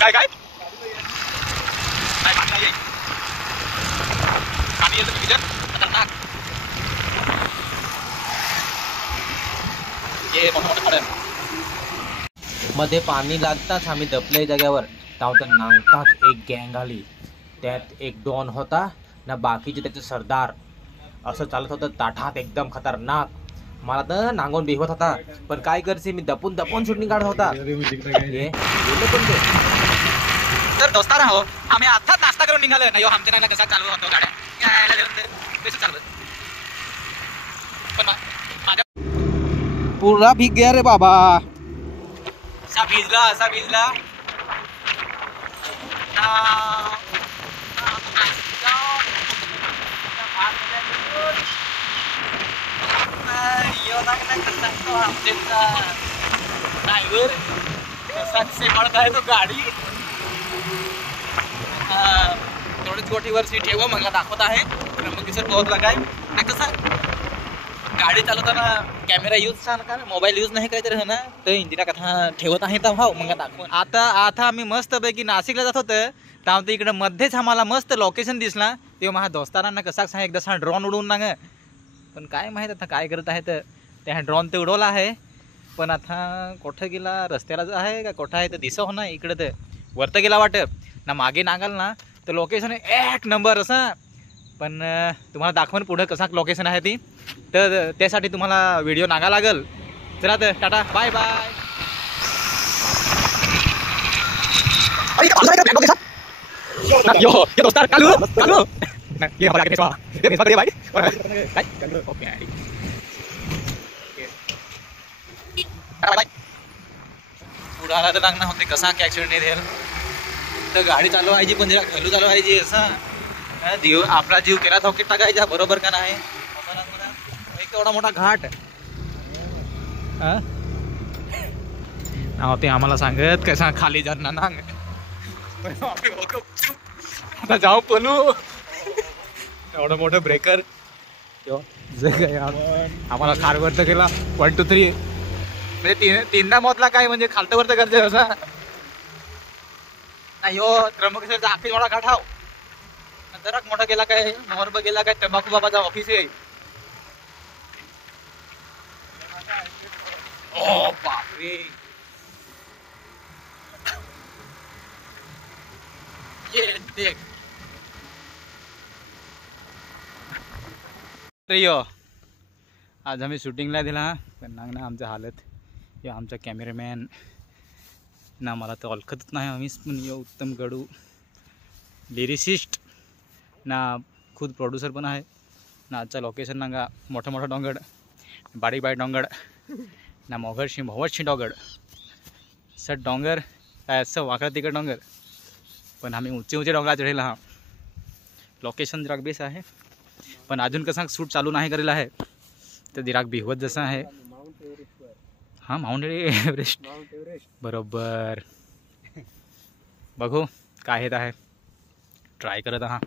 काय काय पाणी येतं किचन खतरनाक. हे मोठं मोठं खडं मध्ये पाणी लागताच आम्ही दबले जागेवर. तेव्हा नांगताच एक गँग आली. त्यात एक डॉन होता ना बाकीचे त्याचे सरदार. असं चालत होतं ताठात एकदम खतरनाक. मला तर नांगून भिवत होता, पण काय करते मी दपून दपून शूटिंग काढत होता. तर दोस्तार हो, आम्ही आता नाश्ता करून निघालो नाही. आमच्या नाही कसा चालू होतो गाड्या चालू पण माझ्या पूरा भीग गया रे बाबा. असा भिजला ड्रायव्हर कसा सेमाळत आहे तो गाडी. थोडीच गोटीवरची ठेवा मला दाखवत आहे. त्र्यंबकेश्वर पोहोचला काय नाही. कसं गाडी चालवताना कॅमेरा यूज का मोबाईल यूज नाही करायचं ना, तर इंजिना कथा ठेवत आहे तर भाऊ मग दाखव. आता आम्ही मस्त पैकी नाशिकला जात होतं. त्यामुळे इकडे मध्येच आम्हाला मस्त लोकेशन दिसला. तेव्हा माझ्या दोस्तारांना कसा सांग एकदा ड्रोन उडवून ना, पण काय माहीत आता काय करत आहे. तर त्या ड्रोन ते उडवला आहे, पण आता कुठं गेला, रस्त्यालाच आहे का कुठं आहे तर दिसत हो ना. इकडे तर वरतं गेला वाटत ना, मागे नागाल ना तर लोकेशन एक नंबर असं. पण तुम्हाला दाखवून पुढं कसं लोकेशन आहे ती, तर त्यासाठी तुम्हाला व्हिडिओ नागा लागल. चला तर टाटा बाय बाय. पुढाला तर लागणार होते कसा की ऍक्सिडेंट नाही द्यायला. तर गाडी चालवायची पण जरा घालू चालवायची असं. जीव आपला जीव केला धोक्यात टाकायचा बरोबर का नाही. एक एवढा मोठा घाट ते आम्हाला सांगत कसा खाली जाणार ना. आता जाऊ पलू. एवढं मोठं ब्रेकर आम्हाला खारवरत गेला. 1 2 3 म्हणजे तीनदा मोतला काय म्हणजे खालतं वरतं करते असं नाही. हो त्र्यंबकेश्वरचा आखरी मोठा घाट हाव. जरा मोठा गेला काय मोहरबा गेला काय तंबाखू बाबाचा ऑफिस आहे. ओ बापरे. देख आज आम्ही शूटिंगला दिला, पण ना आमच्या हालत या आमचा कॅमेरामॅन ना मला तर ओळखतच नाही. आम्हीच पण यो उत्तम गडू लिरिसिस्ट ना, खुद प्रोड्युसर पण आहे ना. आजचा लोकेशन ना मोठं मोठं डोंगर, बारीक बारीक डोंगर ना, मोघरशी भवतशी डोंगर सर डोंगर काय असं वाकडं तिकड डोंगर. पण आम्ही उंचे डोंगरात चढेल. हा लोकेशन दिराक बेस आहे, पण अजून कसं शूट चालू नाही करेल आहे. तर दिराक भिवत जसं आहे. हां माउंट एव्हरेस्ट बरोबर. बघू काय येत आहे, ट्राय करत आहात.